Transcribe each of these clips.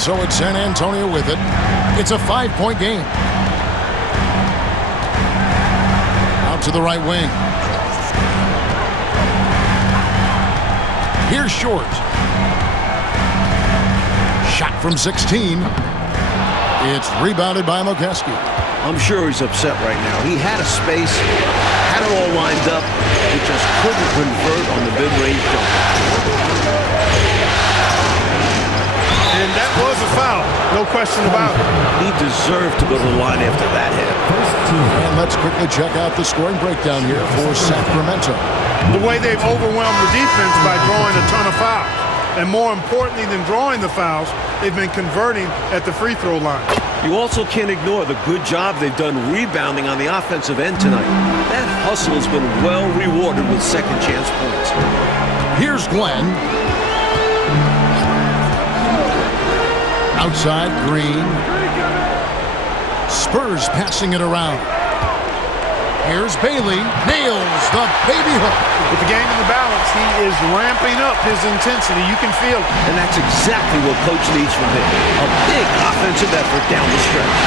And so it's San Antonio with it. It's a 5-point game. Out to the right wing. Here's Short. Shot from 16. It's rebounded by Mokeski. I'm sure he's upset right now. He had a space, had it all lined up. He just couldn't convert on the mid-range jumper. And that was a foul. No question about it. He deserved to go to the line after that hit. And let's quickly check out the scoring breakdown here for Sacramento. The way they've overwhelmed the defense by drawing a ton of fouls. And more importantly than drawing the fouls, they've been converting at the free throw line. You also can't ignore the good job they've done rebounding on the offensive end tonight. That hustle has been well rewarded with second chance points. Here's Glenn. Outside, Green. Spurs passing it around. Here's Bailey. Nails the baby hook. With the game in the balance, he is ramping up his intensity. You can feel it. And that's exactly what Coach needs from him. A big offensive effort down the stretch.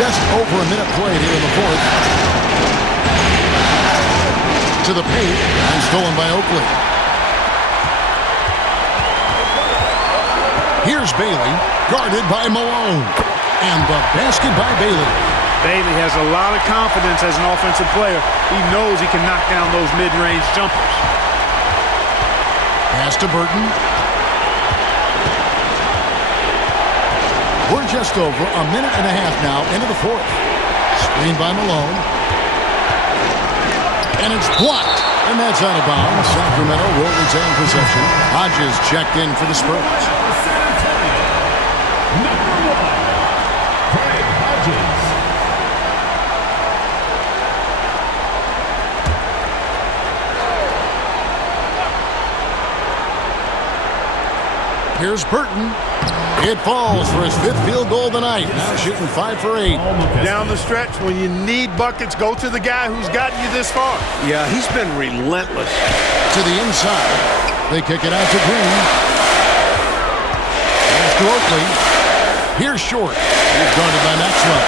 Just over a minute played here in the fourth. To the paint and stolen by Oakley. Here's Bailey, guarded by Malone. And the basket by Bailey. Bailey has a lot of confidence as an offensive player. He knows he can knock down those mid-range jumpers. Pass to Burton. We're just over a minute and a half now into the fourth. Screen by Malone. And it's blocked. And that's out of bounds. Sacramento will retain possession. Hodges checked in for the Spurs. Here's Burton. It falls for his 5th field goal tonight. Now shooting 5 for 8. Down the stretch, when you need buckets, go to the guy who's gotten you this far. Yeah, he's been relentless. To the inside. They kick it out to Green. Pass to Oakley. Here's Short. He's guarded by Maxwell.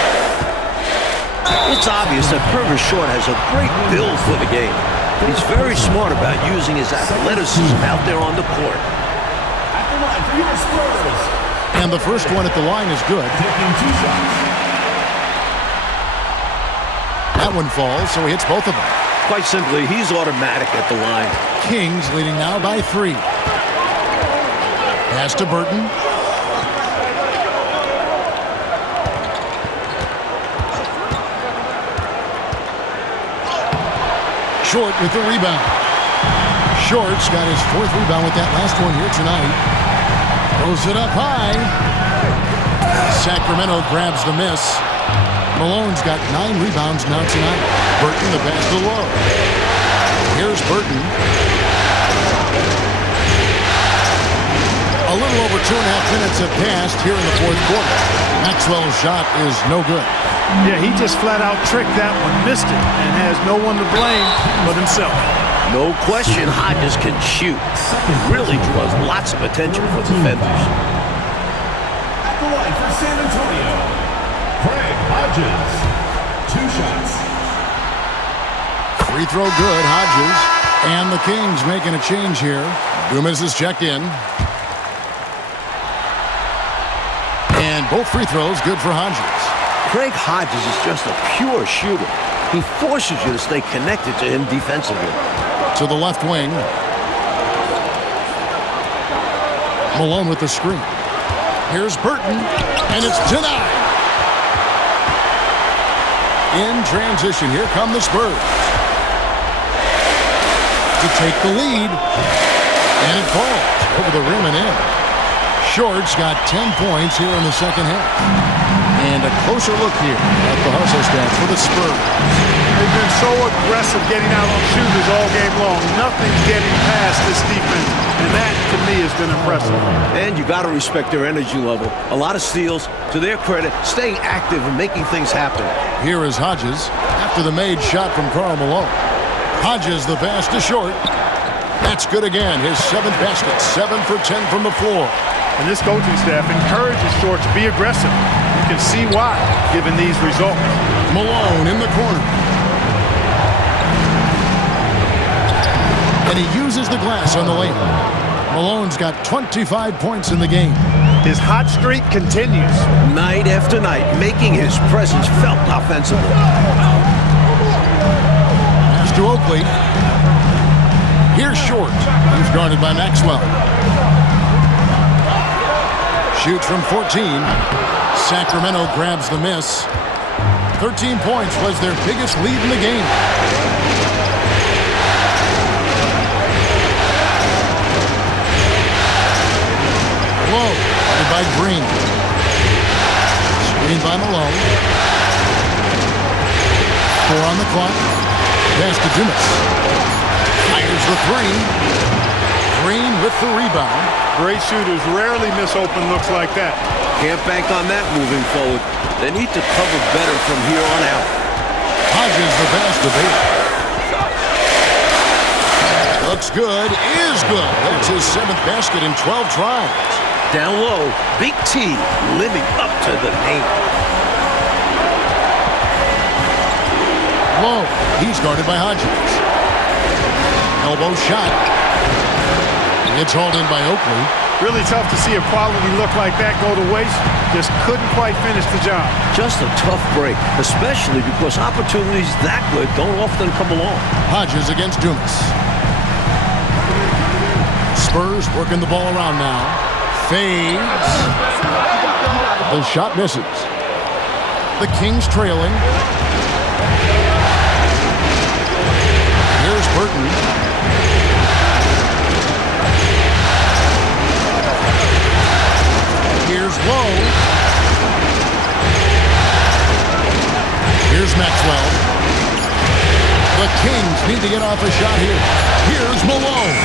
It's obvious that Purvis Short has a great build for the game. He's very smart about using his athleticism out there on the court. And the first one at the line is good. That one falls, so he hits both of them. Quite simply, he's automatic at the line. Kings leading now by 3. Pass to Burton. Short with the rebound. Short's got his 4th rebound with that last one here tonight. Throws it up high. Sacramento grabs the miss. Malone's got 9 rebounds now tonight. Burton the pass to Lowe. Here's Burton. A little over 2.5 minutes have passed here in the fourth quarter. Maxwell's shot is no good. Yeah, he just flat out tricked that one, missed it, and has no one to blame but himself. No question, Hodges can shoot. Really draws lots of attention from defenders. At the line for San Antonio, Craig Hodges. 2 shots. Free throw good, Hodges. And the Kings making a change here. Dumas is checked in. And both free throws good for Hodges. Craig Hodges is just a pure shooter. He forces you to stay connected to him defensively. To the left wing. Malone with the screen. Here's Burton, and it's denied. In transition, here come the Spurs. To take the lead. And it falls over the rim and in. Short's got 10 points here in the second half. And a closer look here at the hustle stats for the Spurs. They've been so aggressive getting out on shooters all game long. Nothing's getting past this defense, and that, to me, has been impressive. And you got to respect their energy level. A lot of steals. To their credit, staying active and making things happen. Here is Hodges after the made shot from Karl Malone. Hodges the pass to Short. That That's good again. His 7th basket. 7 for 10 from the floor. And this coaching staff encourages Short to be aggressive. You can see why, given these results. Malone in the corner. And he uses the glass on the layup. Malone's got 25 points in the game. His hot streak continues. Night after night, making his presence felt offensively. Pass to Oakley. Here's Short. He's guarded by Maxwell. Shoots from 14. Sacramento grabs the miss. 13 points was their biggest lead in the game. Low, guarded by Green. Screen by Malone. 4 on the clock. Pass to Dumas. Fires the 3. Green with the rebound. Great shooters rarely miss open looks like that. Can't bank on that moving forward. They need to cover better from here on out. Hodges the pass to Bailey. Looks good, is good. That's his 7th basket in 12 tries. Down low, Big T living up to the name. Low, he's guarded by Hodges. Elbow shot. It's hauled in by Oakley. Really tough to see a quality look like that go to waste. Just couldn't quite finish the job. Just a tough break, especially because opportunities that good don't often come along. Hodges against Dumas. Spurs working the ball around now. Fades. The shot misses. The Kings trailing. Here's Burton. Here's Low. Here's Maxwell. The Kings need to get off a shot here. Here's Malone.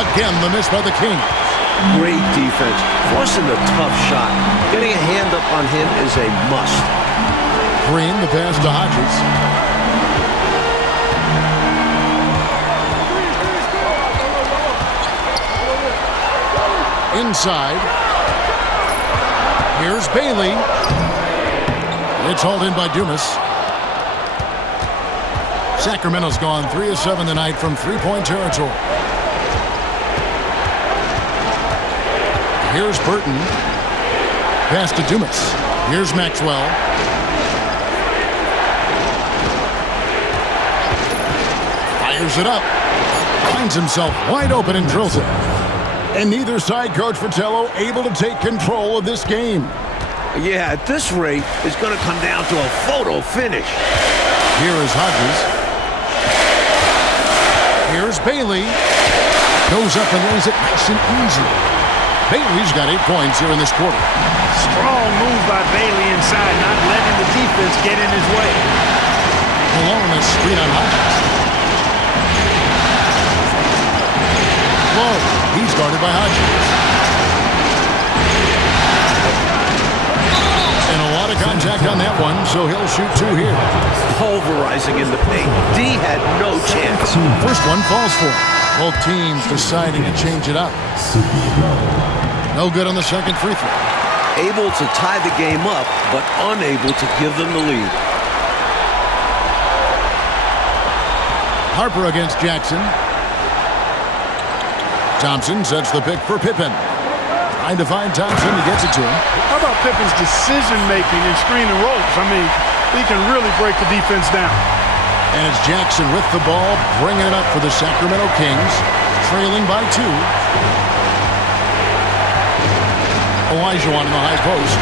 Again, the miss by the Kings. Great defense, forcing a tough shot. Getting a hand up on him is a must. Green, the pass to Hodges. Inside. Here's Bailey. It's hauled in by Dumas. Sacramento's gone 3 of 7 tonight from three-point territory. Here's Burton. Pass to Dumas. Here's Maxwell. Fires it up. Finds himself wide open and drills it. And neither side, Coach Fratello, able to take control of this game. Yeah, at this rate, it's going to come down to a photo finish. Here is Hodges. Here's Bailey. Goes up and lays it nice and easy. Bailey's got 8 points here in this quarter. Strong move by Bailey inside, not letting the defense get in his way. Malone is screen on Hodges. Low. He's guarded by Hodges. And a lot of contact on that one, so he'll shoot 2 here. Pulverizing in the paint. D had no chance. First one falls for him. Both teams deciding to change it up. No good on the second free throw. Able to tie the game up, but unable to give them the lead. Harper against Jackson. Thompson sets the pick for Pippen. Trying to find Thompson. He gets it to him. How about Pippen's decision-making in screen and rolls? I mean, he can really break the defense down. And it's Jackson with the ball, bringing it up for the Sacramento Kings, trailing by 2. Olajuwon in the high post.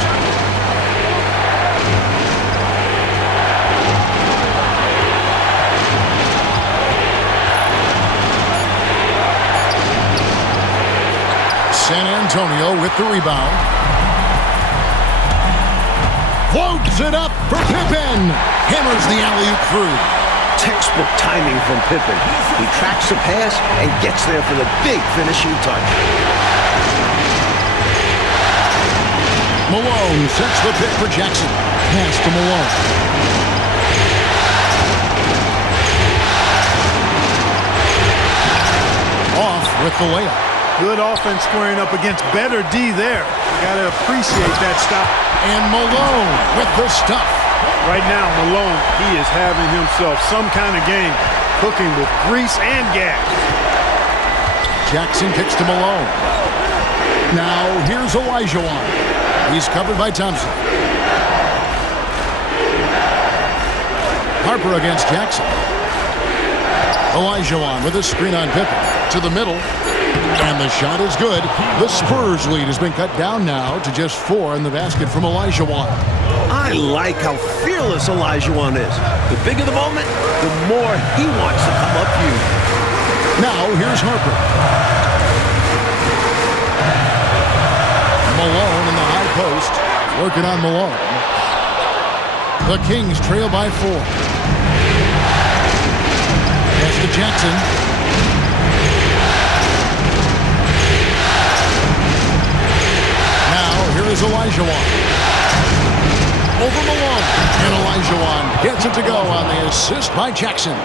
San Antonio with the rebound. Floats it up for Pippen. Hammers the alley-oop through. Textbook timing from Pippen. He tracks the pass and gets there for the big finishing touch. Malone sets the pick for Jackson. Pass to Malone. with the layup. Good offense squaring up against better D there. You got to appreciate that stop. And Malone with the stuff. Right now, Malone, he is having himself some kind of game, cooking with grease and gas. Jackson kicks to Malone. Now here's Olajuwon. He's covered by Thompson. Harper against Jackson. Olajuwon with a screen on Pippen. To the middle. And the shot is good. The Spurs lead has been cut down now to just 4 in the basket from Olajuwon. I like how fearless Olajuwon is. The bigger the moment, the more he wants to come up you. Now here's Harper. Malone in the high post. Working on Malone. The Kings trail by 4. Pass to Jackson. Here is Olajuwon. Over Malone. And Olajuwon gets it to go on the assist by Jackson.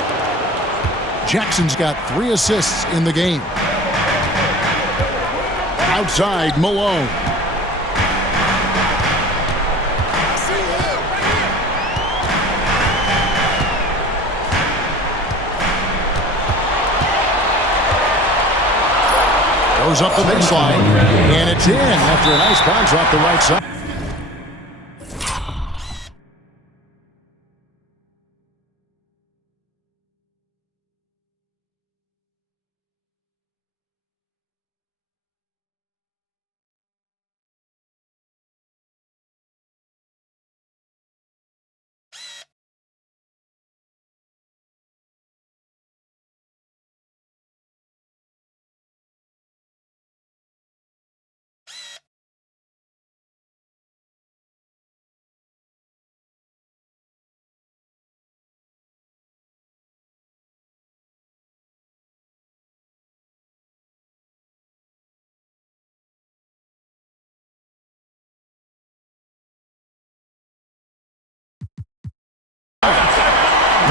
Jackson's got 3 assists in the game. Outside, Malone. Goes up the baseline, and it's in after a nice bounce off the right side.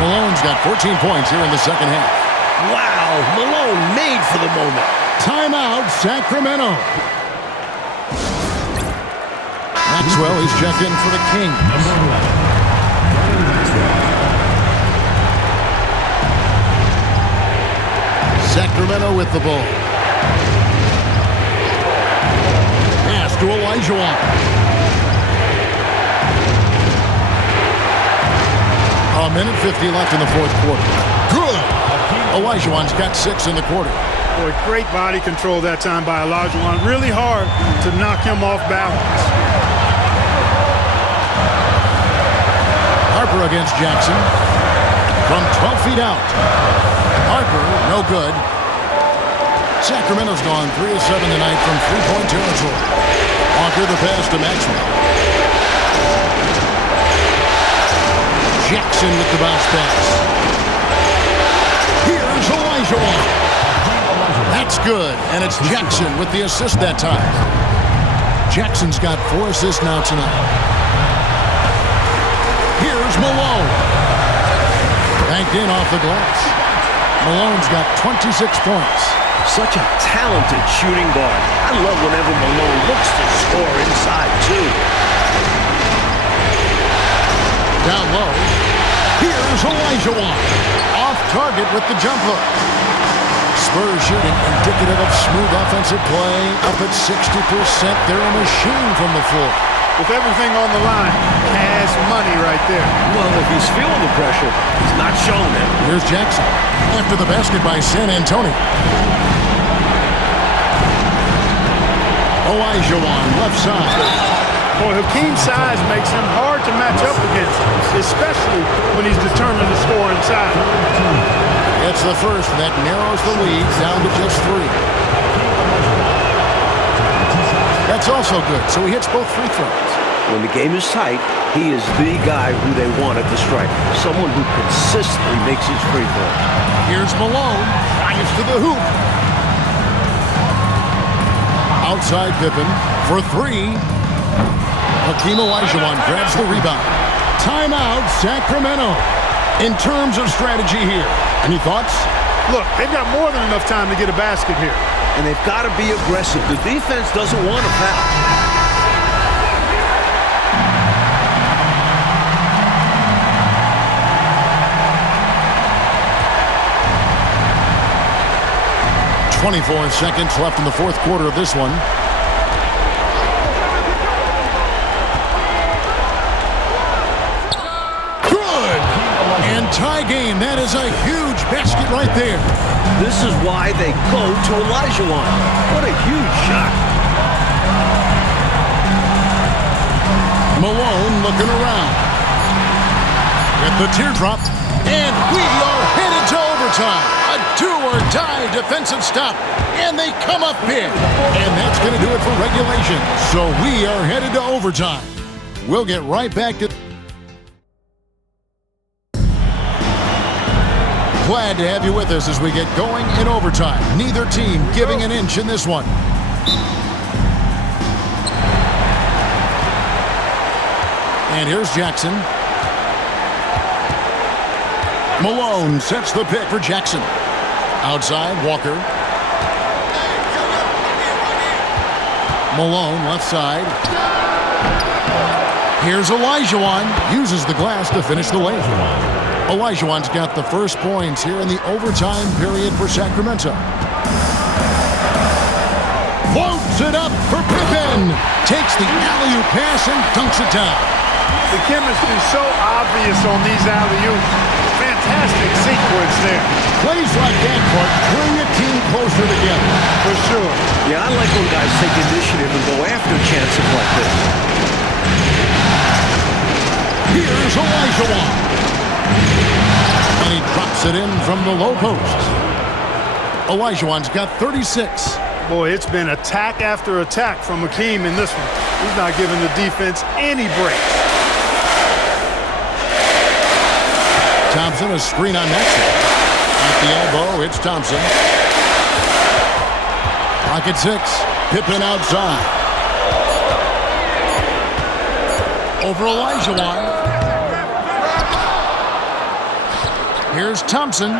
Malone's got 14 points here in the second half. Wow, Malone made for the moment. Timeout, Sacramento. Maxwell is checked in for the Kings. Sacramento with the ball. Pass to Olajuwon. A minute 50 left in the fourth quarter. Good. Olajuwon's got 6 in the quarter. Boy, great body control that time by Olajuwon. Really hard to knock him off balance. Harper against Jackson. From 12 feet out. Harper, no good. Sacramento's gone 3 of 7 tonight from three-point territory. Walker the pass to Maxwell. Jackson with the bounce pass. Here's Olajuwon. That's good, and it's Jackson with the assist that time. Jackson's got 4 assists now tonight. Here's Malone. Banked in off the glass. Malone's got 26 points. Such a talented shooting guard. I love whenever Malone looks to score inside, too. Down low. Here's Olajuwon. Off target with the jump hook. Spurs shooting indicative of smooth offensive play. Up at 60%. They're a machine from the floor. With everything on the line, cash money right there. Well, if he's feeling the pressure, he's not showing it. Here's Jackson. After the basket by San Antonio. Olajuwon, left side. Boy, Hakeem's size makes him hard to match up against, especially when he's determined to score inside. It's the first that narrows the lead down to just 3. That's also good, so he hits both free throws. When the game is tight, he is the guy who they want at the stripe. Someone who consistently makes his free throws. Here's Malone, drives to the hoop. Outside Pippen for 3. Hakeem Olajuwon grabs the rebound. Timeout, Sacramento. In terms of strategy here, any thoughts? Look, they've got more than enough time to get a basket here. And they've got to be aggressive. The defense doesn't want to foul. 24 seconds left in the fourth quarter of this one. Good! And tie game. That is a huge basket right there. This is why they go to Olajuwon. What a huge shot. Malone looking around. Get the teardrop. And we are headed to overtime. A do-or-die defensive stop. And they come up big. And that's going to do it for regulation. So we are headed to overtime. We'll get right back to... Glad to have you with us as we get going in overtime. Neither team giving an inch in this one. And here's Jackson. Malone sets the pick for Jackson. Outside, Walker. Malone, left side. Here's Olajuwon. Uses the glass to finish the lane. Olajuwon's got the first points here in the overtime period for Sacramento. Floats it up for Pippen. Takes the alley-oop pass and dunks it down. The chemistry is so obvious on these alley-oops. Fantastic sequence there. Plays like that, Clark, bring a team closer together. For sure. Yeah, I like when guys take initiative and go after chances like this. Here's Olajuwon. And he drops it in from the low post. Olajuwon's got 36. Boy, it's been attack after attack from Hakeem in this one. He's not giving the defense any breaks. Thompson, a screen on Maxwell. At the elbow, it's Thompson. Pocket 6. Pippen outside. Over Olajuwon. Here's Thompson.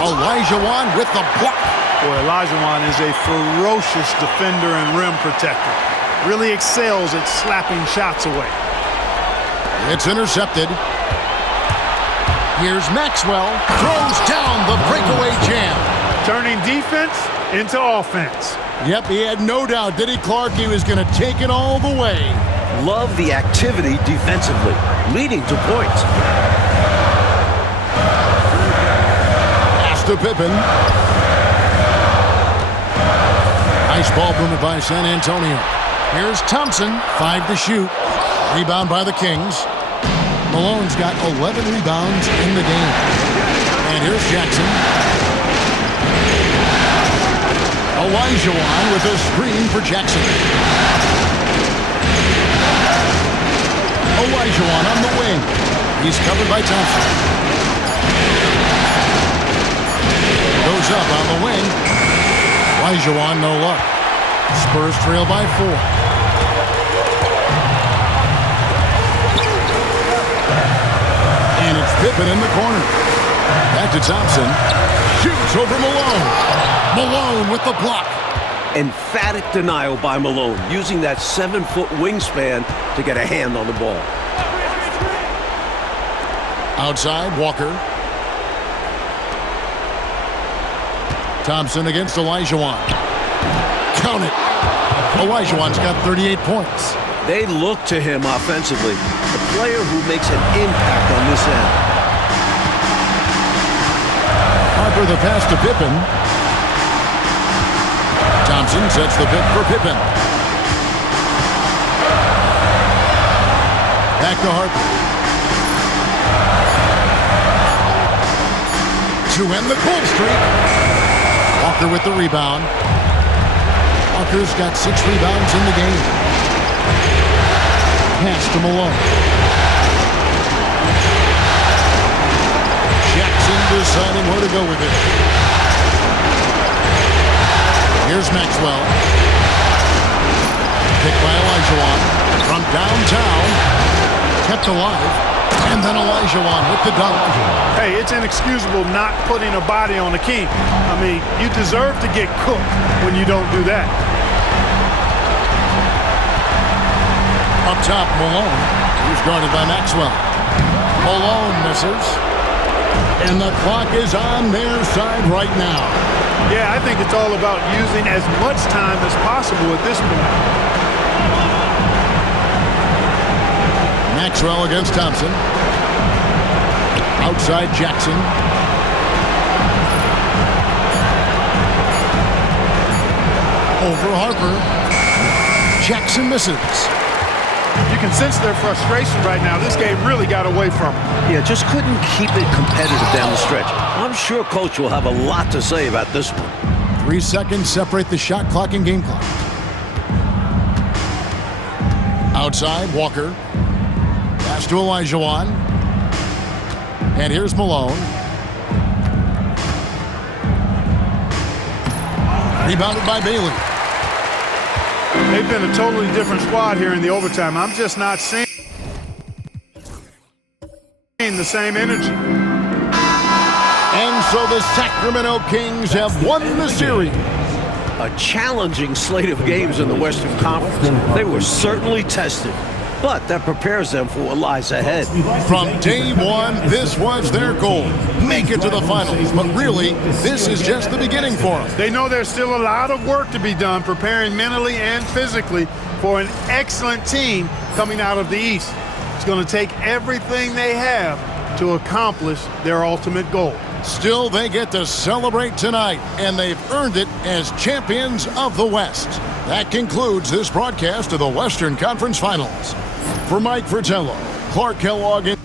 Olajuwon with the block. Boy, Olajuwon is a ferocious defender and rim protector. Really excels at slapping shots away. It's intercepted. Here's Maxwell. Throws down the breakaway jam. Turning defense into offense. Yep, he had no doubt, did he, Clark? He was going to take it all the way. Love the activity defensively, leading to points. Pass to Pippen. Nice ball movement by San Antonio. Here's Thompson. 5 to shoot. Rebound by the Kings. Malone's got 11 rebounds in the game. And here's Jackson. Olajuwon with a screen for Jackson. Olajuwon on the wing. He's covered by Thompson. Goes up on the wing. Olajuwon, no luck. Spurs trail by 4. And it's Pippen in the corner. Back to Thompson. Shoots over Malone. Malone with the block. Emphatic denial by Malone, using that 7-foot wingspan to get a hand on the ball. Outside, Walker. Thompson against Olajuwon. Count it. Olajuwon's got 38 points. They look to him offensively, a player who makes an impact on this end. Harper the pass to Pippen. Thompson sets the pick for Pippen. Back to Harper. To end the cold streak. Walker with the rebound. Walker's got 6 rebounds in the game. Pass to Malone. Jackson deciding where to go with it. Here's Maxwell. Picked by Olajuwon. From downtown. Kept alive. And then Olajuwon with the dunk. Hey, it's inexcusable not putting a body on the king. I mean, you deserve to get cooked when you don't do that. Up top, Malone. He's guarded by Maxwell. Malone misses. And the clock is on their side right now. Yeah, I think it's all about using as much time as possible at this point. Maxwell against Thompson. Outside Jackson. Over Harper. Jackson misses. You can sense their frustration right now. This game really got away from them. Yeah, just couldn't keep it competitive down the stretch. I'm sure Coach will have a lot to say about this one. 3 seconds separate the shot clock and game clock. Outside, Walker. Pass to Olajuwon. And here's Malone. Rebounded by Bailey. They've been a totally different squad here in the overtime. I'm just not seeing the same energy. And so the Sacramento Kings have won the series. A challenging slate of games in the Western Conference. They were certainly tested, but that prepares them for what lies ahead. From day one, this was their goal. Make it to the finals. But really, this is just the beginning for them. They know there's still a lot of work to be done preparing mentally and physically for an excellent team coming out of the East. It's going to take everything they have to accomplish their ultimate goal. Still, they get to celebrate tonight, and they've earned it as champions of the West. That concludes this broadcast of the Western Conference Finals. For Mike Fratello, Clark Kellogg, and